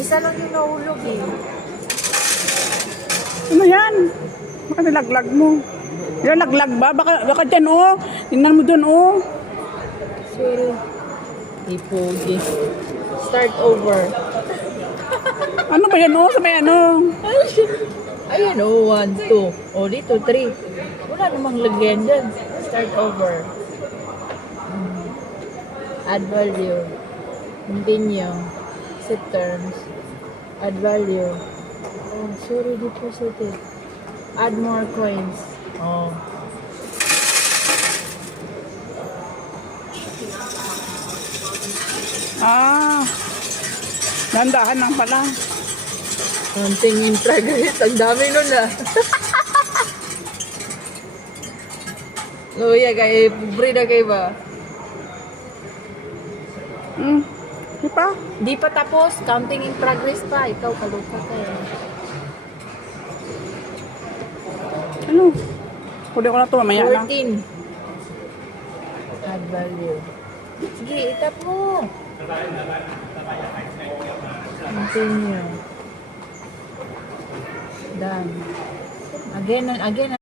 Isa lang yung nahulog eh. Ano yan? Baka nilaglag mo. Yung laglag ba? Baka dyan oh. Tingnan mo dun oh. Sorry. Ipogi. Start over. Ano ba yan oh? Sabay ano? Ayan oh, 1, 2. O dito, 3. Wala namang lagyan dyan. Start over. Add value. Continue. Set terms. Add value. Oh, sorry, deposited. Add more coins. Oh. Ah. Dandahan lang pala. Counting in progress. Ang dami nun ah. Oh, yeah, kaya pobre na kayo ba? Di pa? Di pa tapos. Counting in progress pa. Ikaw, kaluka ka eh. Ano? Huli ko na ito, mamaya lang. 14. Add value. Sige, itap mo. Continue. Done. Again and again.